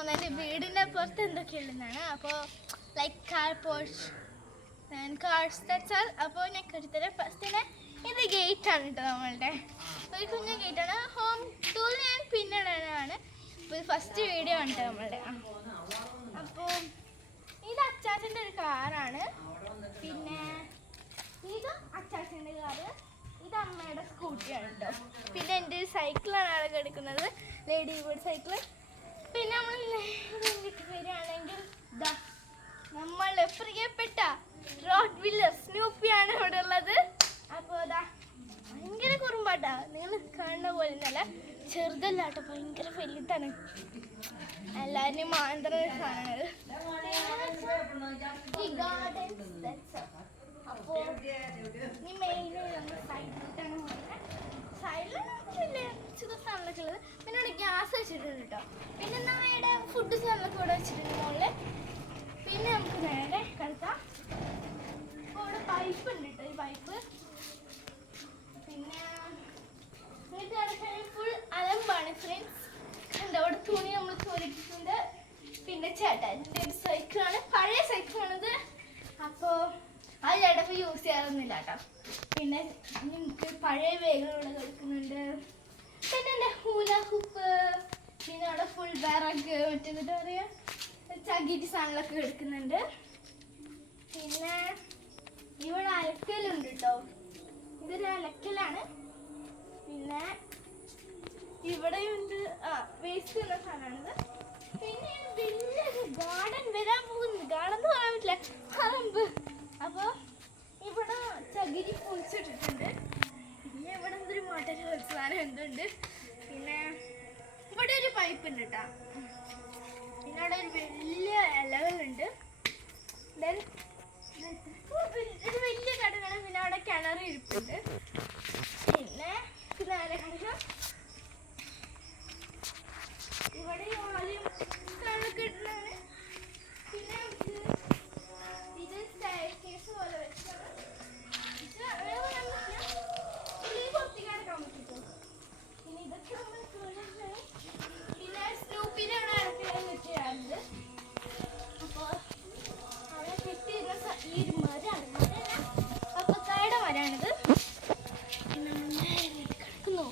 പോകുന്നത് വീടിൻ്റെ പുറത്ത് എന്തൊക്കെയുള്ളതാണ്. അപ്പോൾ like car porch and cars that's ആൾ. അപ്പോൾ ഞാൻ കരുത്തരാം. ഫസ്റ്റ് തന്നെ ഇത് ഗേറ്റാണ് കേട്ടോ, നമ്മളുടെ ഒരു കുഞ്ഞ ഗേറ്റാണ്. ഹോം ടൂൾ ഞാൻ പിന്നിടാനാണ്. അപ്പോൾ ഫസ്റ്റ് വീഡിയോ ആണ് കേട്ടോ നമ്മളുടെ. അപ്പോൾ ഇത് അച്ചാച്ചൻ്റെ ഒരു കാറാണ്. പിന്നെ ഇത് അച്ചാച്ചൻ്റെ കാറ്, ഇത് അമ്മയുടെ സ്കൂട്ടിയാണ് കേട്ടോ. പിന്നെ എൻ്റെ ഒരു സൈക്കിളാണ് അവിടെ കിടക്കുന്നത്, ലേഡി ബേർഡ് സൈക്കിള്. പിന്നെ നമ്മൾ ഇങ്ങോട്ട് വരികയാണെങ്കിൽ ഇതാ നമ്മളുടെ പ്രിയപ്പെട്ട റോട്ട്വീലർ സ്നൂപ്പിയാണ് ഇവിടെ ഉള്ളത്. അപ്പോൾ അതാ ഭയങ്കര കുറുമ്പാട്ടാ, നിങ്ങൾ കാണുന്ന പോലെ നല്ല ചെറുതല്ല കേട്ടോ, ഭയങ്കര വലുതാണ്. എല്ലാവരും മാന്തര സാധനങ്ങൾ. അപ്പോൾ ഈ മെയിന് നമ്മൾ സൈഡിലോട്ടാണ് പോകുന്നത്. സൈഡിലാണ് വലിയ ചില സാധനങ്ങളൊക്കെ ഉള്ളത്. പിന്നെ ഇവിടെ ഗ്യാസ് വെച്ചിട്ടുണ്ട് കേട്ടോ. പിന്നെ നായുടെ ഫുഡ് സാധനങ്ങളൊക്കെ ഇവിടെ വെച്ചിട്ടുണ്ട് മുകളിൽ. പിന്നെ നമുക്ക് നേരെ കിടക്കാം. അപ്പോൾ ഇവിടെ പൈപ്പ് ഉണ്ട് കേട്ടോ, ഈ പൈപ്പ്. പിന്നെ ഇത് കിടക്കാൻ ഫുൾ അലമ്പാണ് ഫ്രണ്ട്സ്. കണ്ടോ, അവിടെ തുണി നമ്മൾ ചോദിച്ചിട്ടുണ്ട്. പിന്നെ ചേട്ടൻ്റെ ഒരു സൈക്കിളാണ്, പഴയ സൈക്കിളാണിത്. അപ്പോൾ അത് ചേട്ടപ്പോൾ യൂസ് ചെയ്യാറൊന്നുമില്ല കേട്ടോ. പിന്നെ നമുക്ക് പഴയ വേഗം ഇവിടെ കിടക്കുന്നുണ്ട്. പിന്നെ എൻ്റെ ഹൂല ഹുപ്പ്, പിന്നെ അവിടെ ഫുൾ വിറക്, മറ്റേന്നിട്ട് പറയുക ചകിരി സാധനങ്ങളൊക്കെ കിടക്കുന്നുണ്ട്. പിന്നെ ഇവിടെ അലക്കലുണ്ട് കേട്ടോ, ഇതൊരു അലക്കലാണ്. പിന്നെ ഇവിടെയുണ്ട് വേസ്റ്റ് എന്ന സാധനമാണിത്. പിന്നെ വലിയൊരു ഗാർഡൻ വരാൻ പോകുന്നു. ഗാർഡൻ എന്ന് പറയാൻ പറ്റില്ല, പറമ്പ്. അപ്പോൾ ഇവിടെ ചകിരി പൊളിച്ചിട്ടിട്ടുണ്ട്. പിന്നെ ഇവിടെ എന്തൊരു മട്ടൽ സാധനം എന്തുണ്ട്. പിന്നെ ഇവിടെ ഒരു പൈപ്പ് ഉണ്ട് കേട്ടോ. പിന്നെ അവിടെ ഒരു വലിയ ഇലകളുണ്ട്. ദെൻ ഒരു വലിയ കടകള്. പിന്നെ അവിടെ കിണർ ഇരിപ്പുണ്ട്. പിന്നെ നേരെ കടക്കാം. ഇവിടെ ആദ്യം കണക്ക് ഇടുന്നതാണ്. പിന്നെ ഇത് സ്റ്റെയർകേസ് പോലെ വെച്ചാണ്. പൊത്തി കിടക്കാൻ പറ്റിട്ടോ. പിന്നെ ഇതൊക്കെ നമ്മൾ പിന്നെ സ്നൂപ്പിനെ അവിടെ ഇടയ്ക്ക് വെച്ചിട്ടുണ്ട്. അപ്പോൾ അവിടെ കെട്ടിയിരുന്ന ഈ ഒരു മരമാണ്, പപ്പക്കായുടെ മരമാണിത്. പിന്നെ കിടക്കുന്നു.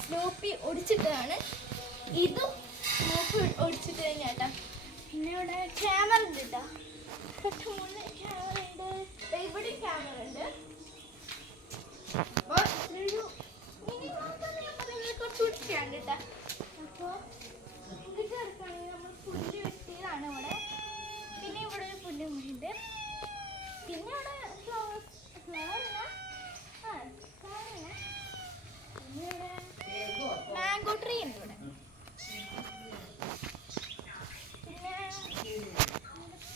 സ്നൂപ്പി ഒടിച്ചിട്ടതാണ്. ഇതും സ്നൂപ്പി ഒടിച്ചിട്ട് കഴിഞ്ഞാട്ടാ. പിന്നെ ഇവിടെ ക്യാമറ ഉണ്ട് കേട്ടോ, പെട്ടെന്ന് ക്യാമറ ഉണ്ട്. ഇവിടെ ക്യാമറ ഉണ്ട്. അപ്പോൾ ഒരു കുറച്ചുകൂടി ചെയ്യാണ്ട് കേട്ടോ. അപ്പോൾ ഇങ്ങോട്ട് കിടക്കുകയാണെങ്കിൽ നമ്മൾ പുല്ല് വെട്ടിയതാണ് ഇവിടെ. പിന്നെ ഇവിടെ ഒരു പുല്ല് ഉണ്ട്. പിന്നെ ഇവിടെ മാംഗോ ട്രീ ഉണ്ട് ഇവിടെ. പിന്നെ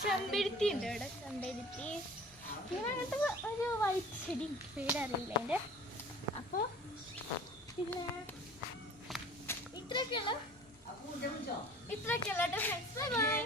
ചെമ്പരുത്തി ഉണ്ട് ഇവിടെ, ചെമ്പരുത്തി. പിന്നെ അങ്ങനത്തെ ഒരു വൈറ്റ് ചെടി, പേരറിയില്ല അതിൻ്റെ. അപ്പോൾ പിന്നെ ഇത്രയൊക്കെയുള്ള ഫ്രണ്ട്സ്. Bye bye.